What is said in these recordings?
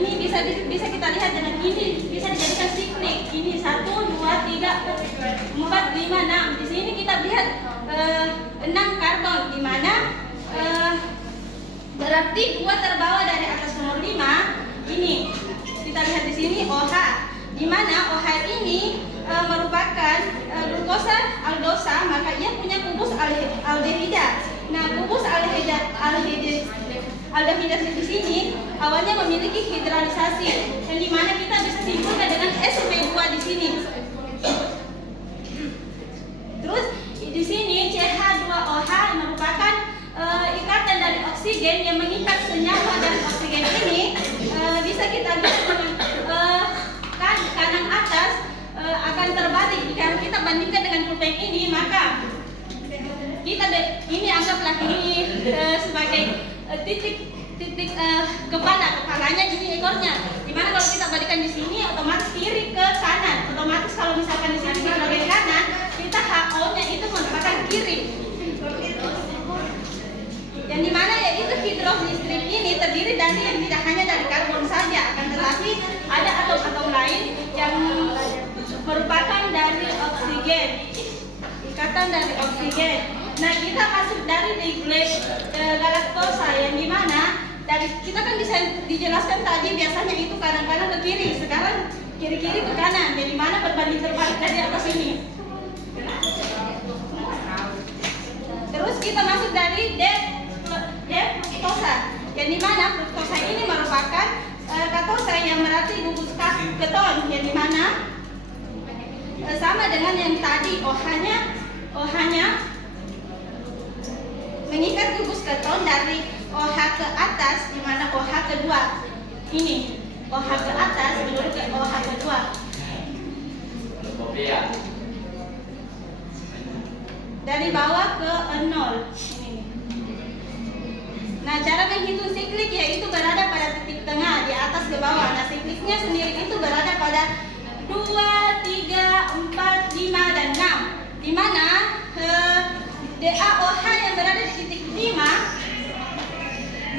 ini bisa kita lihat dengan ini bisa dijadikan siklik. Ini 1, 2, 3, 4, 5, 6. Di sini kita lihat 6 karbon, di mana berarti 2 terbawa dari atas nomor 5. Ini kita lihat di sini OH, di mana OH ini merupakan glukosa aldosa, maka ia punya kubus aldehida. Nah, kubus aldehida di sini awalnya memiliki hidralisasi, yang dimana kita bisa simpulkan dengan sp2 di sini. Terus di sini CH2OH merupakan ikatan dari oksigen yang mengikat senyawa dan oksigen ini bisa kita lihat dengan kanan atas akan terbalik. Jika kita bandingkan dengan pulpen ini, maka kita ini anggaplah ini sebagai titik kepalanya ini ekornya. Dimana kalau kita balikan di sini otomatis kiri ke kanan. Otomatis kalau misalkan di sini di bagian kanan, kita HO-nya itu merupakan kiri. Yang dimana yaitu hidrolistrik ini terdiri dari yang tidak hanya dari karbon saja, akan tetapi ada atom-atom lain yang merupakan dari oksigen, ikatan dari oksigen. Nah, kita masuk dari galaktosa, yang dimana dari kita kan bisa dijelaskan tadi biasanya itu kanan-kanan ke kiri, sekarang kiri-kiri ke kanan, yang dimana berbanding terbalik dari atas ini. Terus kita masuk dari fruktosa, yang dimana fruktosa ini merupakan katosa yang berarti gugus keton, yang dimana sama dengan yang tadi OH-nya mengikat gugus keton dari OH ke atas, di mana OH kedua ini OH ke atas menurut ke OH kedua. Dari bawah ke 0 ini. Nah, cara menghitung siklik yaitu berada pada titik tengah di atas ke bawah. Nah, sikliknya sendiri itu berada pada 2, 3, 4, 5, dan 6. Di mana DaOH yang berada di titik 5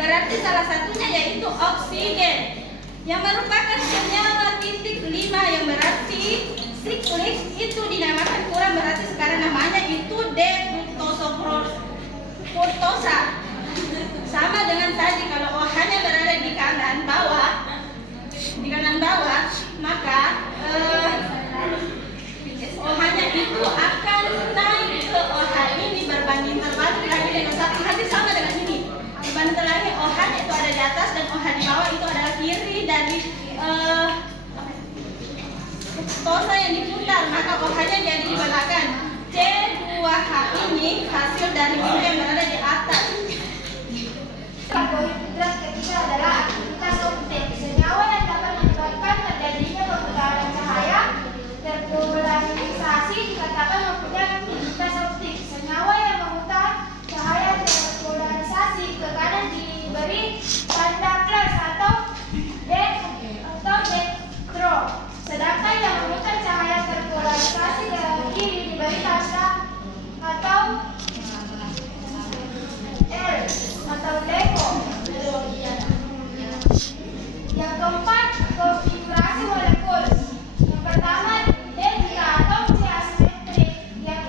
berarti salah satunya yaitu oksigen yang merupakan senyawa titik 5, yang berarti siklik itu dinamakan kurang, berarti sekarang namanya itu D-fruktosa. Sama dengan tadi, kalau OH-nya berada di kanan bawah, maka OH-nya itu akan naik ke OH ini berbanding terbalik lagi dengan satu hati, sama dengan ini. Berbanding terbalik, OH-nya itu ada di atas dan OH di bawah itu adalah kiri dari fruktosa yang diputar, maka OH-nya jadi di belakang. C2H ini hasil dari ini yang berada di atas. Karbohidrat ketiga adalah aktivitas optik. Senyawa yang dapat menyebabkan terjadinya pemutaran cahaya terpolarisasi dikatakan mempunyai aktivitas optik. Senyawa yang memutar cahaya terpolarisasi ke kanan diberi tanda plus atau neutron. Sedangkan yang memutar cahaya terpolarisasi ke kiri diberi tanda atau L atau LEGO. Yang keempat, konfigurasi molekul. Yang pertama, D jika atom C asimetrik, yang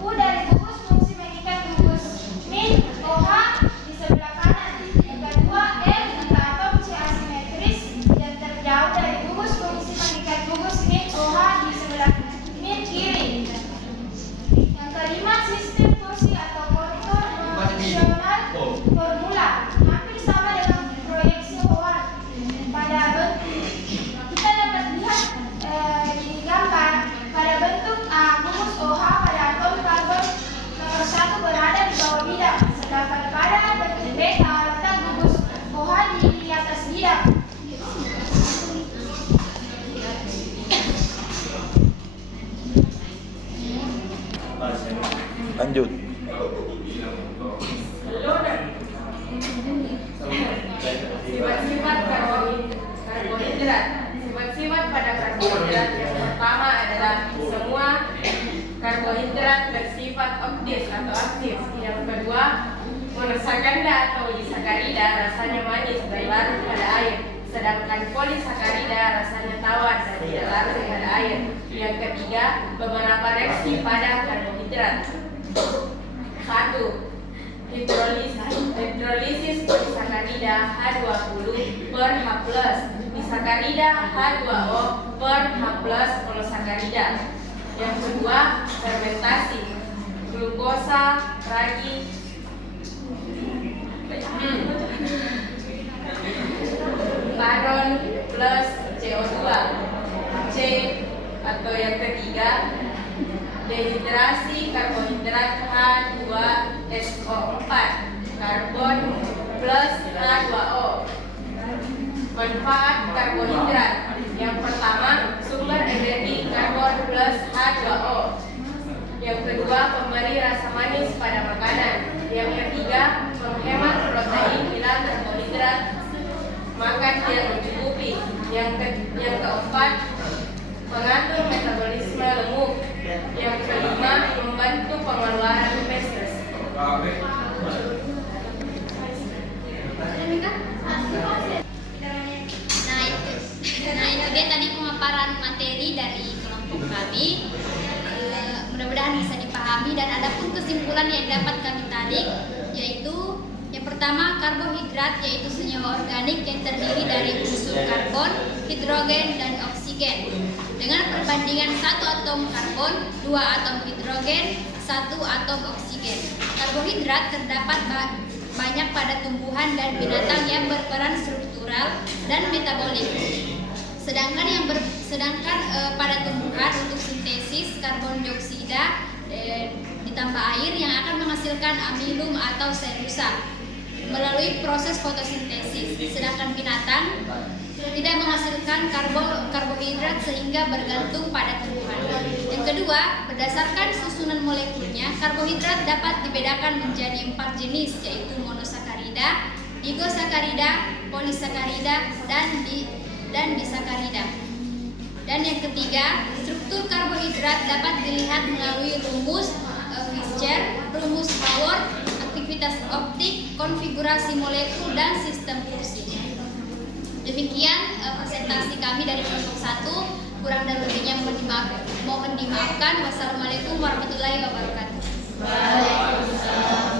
U dari gugus fungsi mengikat gugus min OH di sebelah kanan. Yang kedua, L jika atom C asimetris yang terjauh dari gugus fungsi mengikat gugus min OH di sebelah min kiri. Yang kelima, sistem kursi atau kontur fungsional formula hampir sama dengan proyeksi Howard. Pada bentuk kita dapat lihat di gambar pada bentuk A, gugus OH pada atom karbon nomor 1 berada di bawah bidang, sedangkan pada bentuk beta letak gugus OH di atas bidang. Lanjut. Sifat-sifat karbohidrat. Sifat-sifat pada karbohidrat yang pertama adalah semua karbohidrat bersifat oktis atau aktif. Yang kedua, monosakanda atau disakarida rasanya manis dan larut pada air. sedangkan polisakarida rasanya tawar dan tidak larut pada air. Yang ketiga, beberapa reaksi pada karbohidrat. 1. Hidrolisis polisakarida H20 per H+, disakarida H2O per H+ polisakarida. Yang kedua, fermentasi glukosa, ragi, paron plus CO2. C atau yang ketiga, dehidrasi karbohidrat H2SO4 karbon plus H2O. Manfaat karbohidrat. Yang pertama, sumber energi karbon plus H2O. Yang kedua, pemberi rasa manis pada makanan. Yang ketiga, menghemat protein bila karbohidrat makan tidak mencukupi. Yang keempat, mengatur metabolisme lemak. Yang kelima, membantu pengeluaran feses. Nah itu dia tadi pemaparan materi dari kelompok kami. Mudah-mudahan bisa dipahami dan ada pun kesimpulan yang dapat kami tarik, yaitu yang pertama, karbohidrat yaitu senyawa organik yang terdiri dari unsur karbon, hidrogen, dan oksigen. Dengan perbandingan 1 atom karbon, 2 atom hidrogen, 1 atom oksigen. Karbohidrat terdapat banyak pada tumbuhan dan binatang yang berperan struktural dan metabolik. Sedangkan pada tumbuhan untuk sintesis karbon dioksida ditambah air yang akan menghasilkan amilum atau selulosa melalui proses fotosintesis. Sedangkan binatang tidak menghasilkan karbohidrat sehingga bergantung pada tumbuhan. Yang kedua, berdasarkan susunan molekulnya, karbohidrat dapat dibedakan menjadi 4 jenis, yaitu monosakarida, digosakarida, polisakarida, dan disakarida. Dan yang ketiga, struktur karbohidrat dapat dilihat melalui rumus Fischer, rumus Haworth, aktivitas optik, konfigurasi molekul, dan sistem fungsi. Demikian presentasi kami dari kelompok 1. Kurang dan lebihnya mohon dimaafkan. Wassalamualaikum warahmatullahi wabarakatuh. Waalaikumsalam.